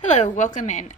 Hello, welcome in.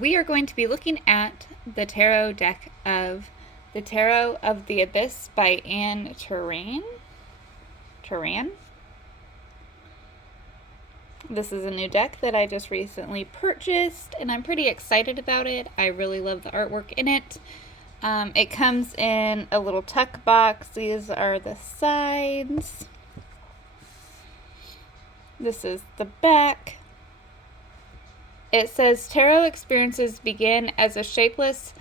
We are going to be looking at the tarot deck of the Tarot of the Abyss by Anne Turan. Turan? This is a new deck that I just recently purchased, and I'm pretty excited about it. I really love the artwork in it. It comes in a little tuck box. These are the sides. This is the back. It says tarot experiences begin as a shapeless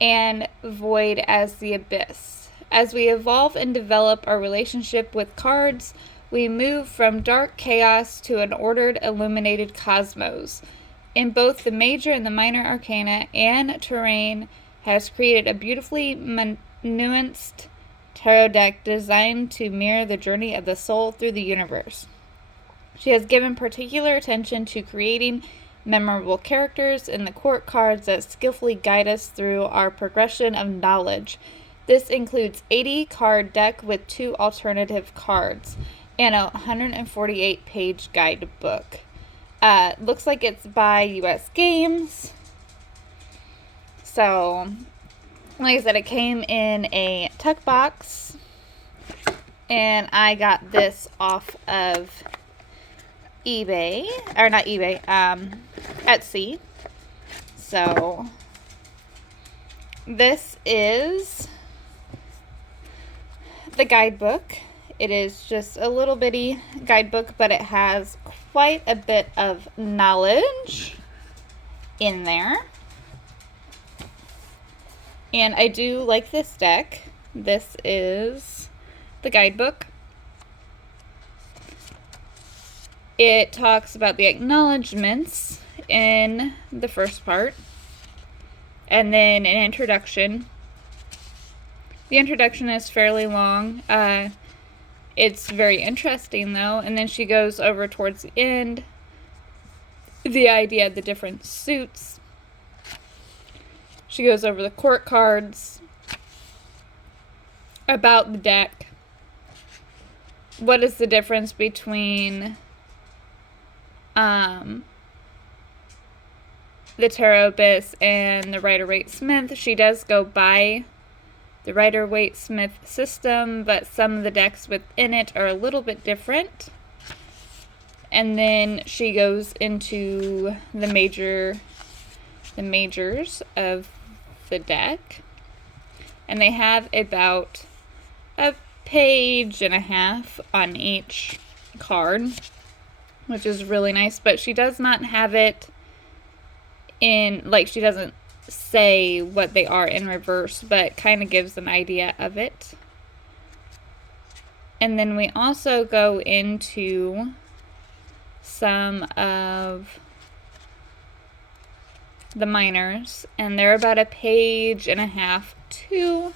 and void as the abyss. As we evolve and develop our relationship with cards, we move from dark chaos to an ordered, illuminated cosmos. In both the major and the minor arcana, Anne Turan has created a beautifully nuanced tarot deck designed to mirror the journey of the soul through the universe. She has given particular attention to creating memorable characters in the court cards that skillfully guide us through our progression of knowledge. This includes 80 card deck with 2 alternative cards and a 148-page guidebook. Looks like it's by US Games. So, like I said, it came in a tuck box, and I got this off of eBay, or not eBay, Etsy. So this is the guidebook. It is just a little bitty guidebook, but it has quite a bit of knowledge in there. And I do like this deck. This is the guidebook. It talks about the acknowledgments in the first part, and then an introduction. The introduction is fairly long. It's very interesting, though, and then she goes over towards the end the idea of the different suits. She goes over the court cards, about the deck. What is the difference between the Tarot Abyss and the Rider-Waite-Smith? She does go by the Rider-Waite-Smith system, but some of the decks within it are a little bit different. And then she goes into the majors of the deck. And they have about a page and a half on each card, which is really nice, but she does not have it in, like, she doesn't say what they are in reverse, but kind of gives an idea of it. And then we also go into some of the minors, and they're about a page and a half too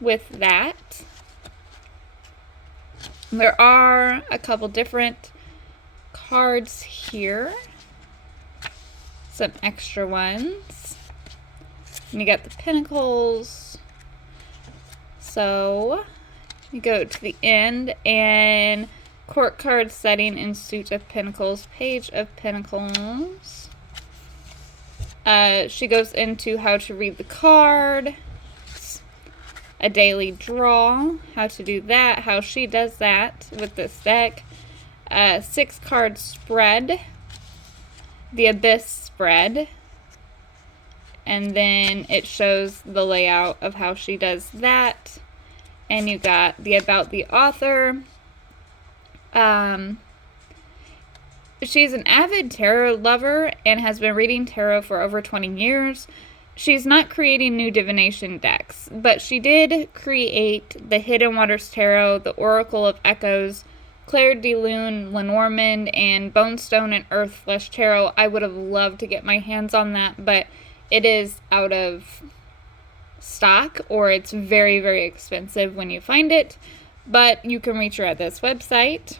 with that. There are a couple different cards here, some extra ones, and you got the Pentacles. So you go to the end, and court card setting in suit of Pentacles, page of Pentacles. She goes into how to read the card, a daily draw, how to do that, how she does that with this deck. 6 card spread, the Abyss spread, and then it shows the layout of how she does that. And you got the about the author. She's an avid tarot lover and has been reading tarot for over 20 years. She's not creating new divination decks, but she did create the Hidden Waters Tarot, the Oracle of Echoes, Claire de Lune, Lenormand, and Bonestone and Earthflesh Tarot. I would have loved to get my hands on that, but it is out of stock, or it's very, very expensive when you find it. But you can reach her at this website.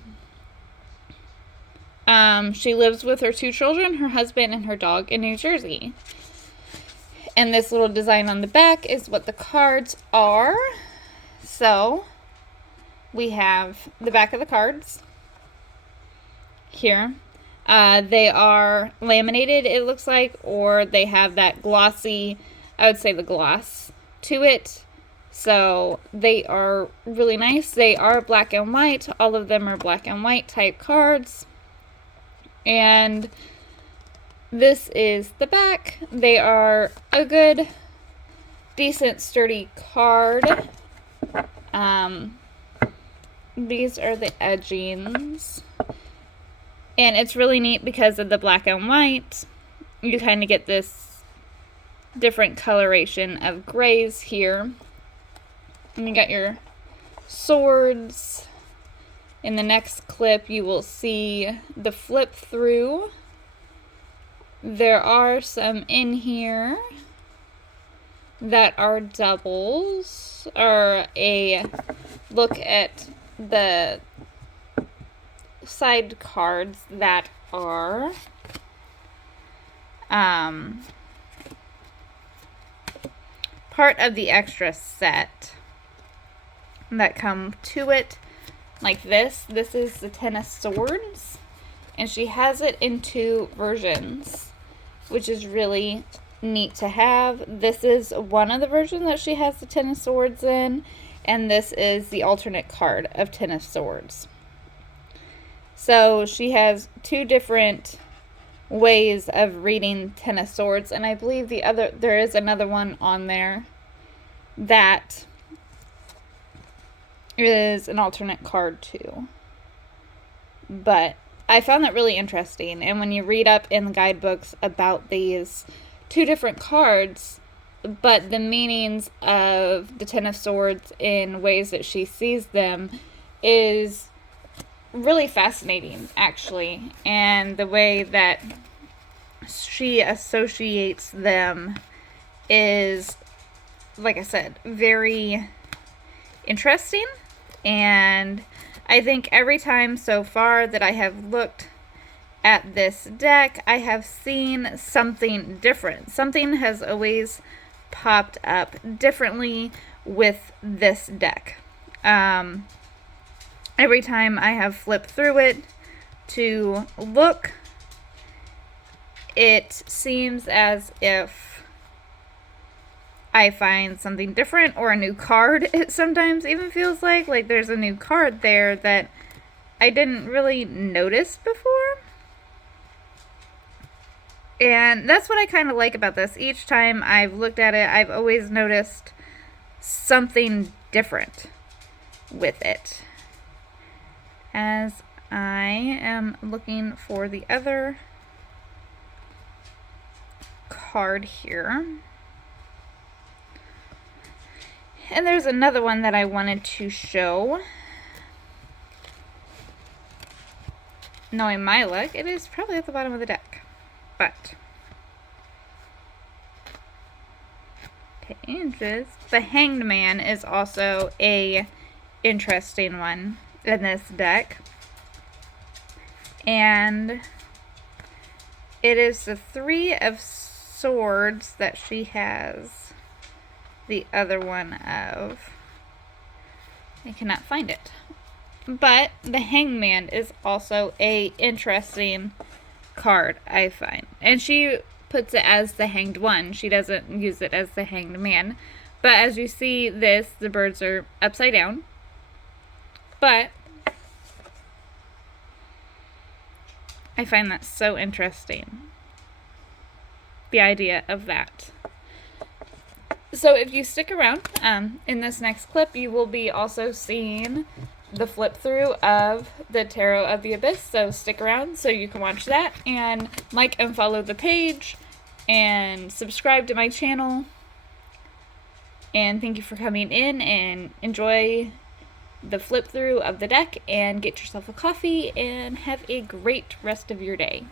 She lives with her 2 children, her husband, and her dog in New Jersey. And this little design on the back is what the cards are. So we have the back of the cards here. They are laminated, it looks like, or they have that glossy, I would say the gloss to it. So they are really nice. They are black and white. All of them are black and white type cards. And this is the back. They are a good, decent, sturdy card. These are the edgings. And it's really neat because of the black and white. You kind of get this different coloration of grays here. And you got your swords. In the next clip, you will see the flip through. There are some in here that are doubles, or a look at the side cards that are part of the extra set that come to it, like this. This is the Ten of Swords, and she has it in 2 versions, which is really neat to have. This is one of the versions that she has the Ten of Swords in, and this is the alternate card of Ten of Swords. So she has 2 different ways of reading Ten of Swords, and I believe there is another one on there that is an alternate card too. But I found that really interesting, and when you read up in the guidebooks about these 2 different cards, but the meanings of the Ten of Swords in ways that she sees them is really fascinating, actually. And the way that she associates them is, like I said, very interesting. And I think every time so far that I have looked at this deck, I have seen something different. Something has always popped up differently with this deck. Every time I have flipped through it to look, it seems as if I find something different or a new card. It sometimes even feels like there's a new card there that I didn't really notice before. And that's what I kind of like about this. Each time I've looked at it, I've always noticed something different with it. As I am looking for the other card here. And there's another one that I wanted to show. Knowing my luck, it is probably at the bottom of the deck. But changes. The Hanged Man is also a interesting one in this deck. And it is the 3 of Swords that she has the other one of. I cannot find it. But the Hangman is also a interesting card, I find. And she puts it as the Hanged One. She doesn't use it as the Hanged Man. But as you see this, the birds are upside down. But I find that so interesting. The idea of that. So if you stick around, in this next clip, you will be also seeing the flip through of the Tarot of the Abyss. So stick around so you can watch that, and like and follow the page, and subscribe to my channel. And thank you for coming in, and enjoy the flip through of the deck, and get yourself a coffee, and have a great rest of your day.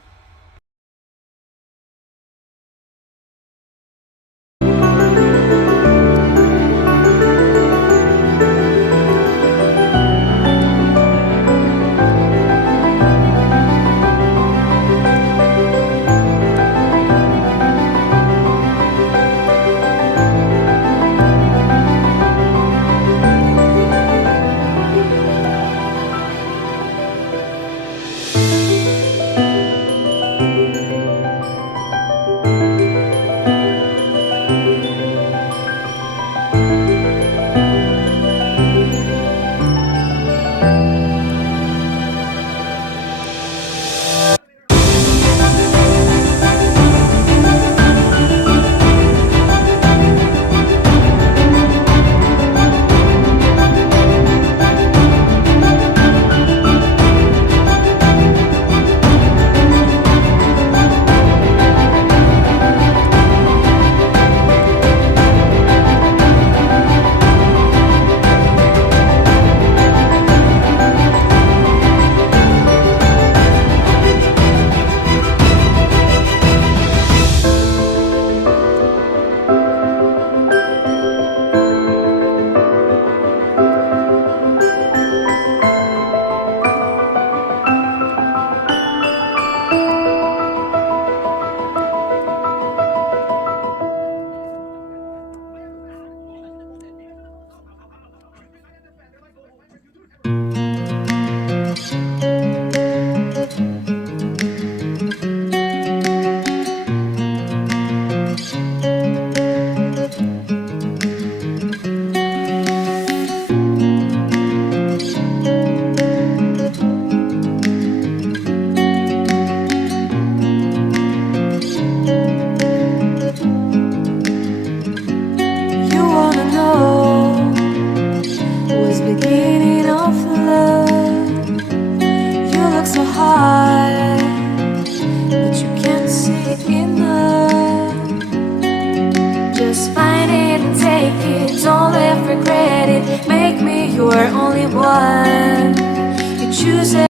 were only one. You choose it.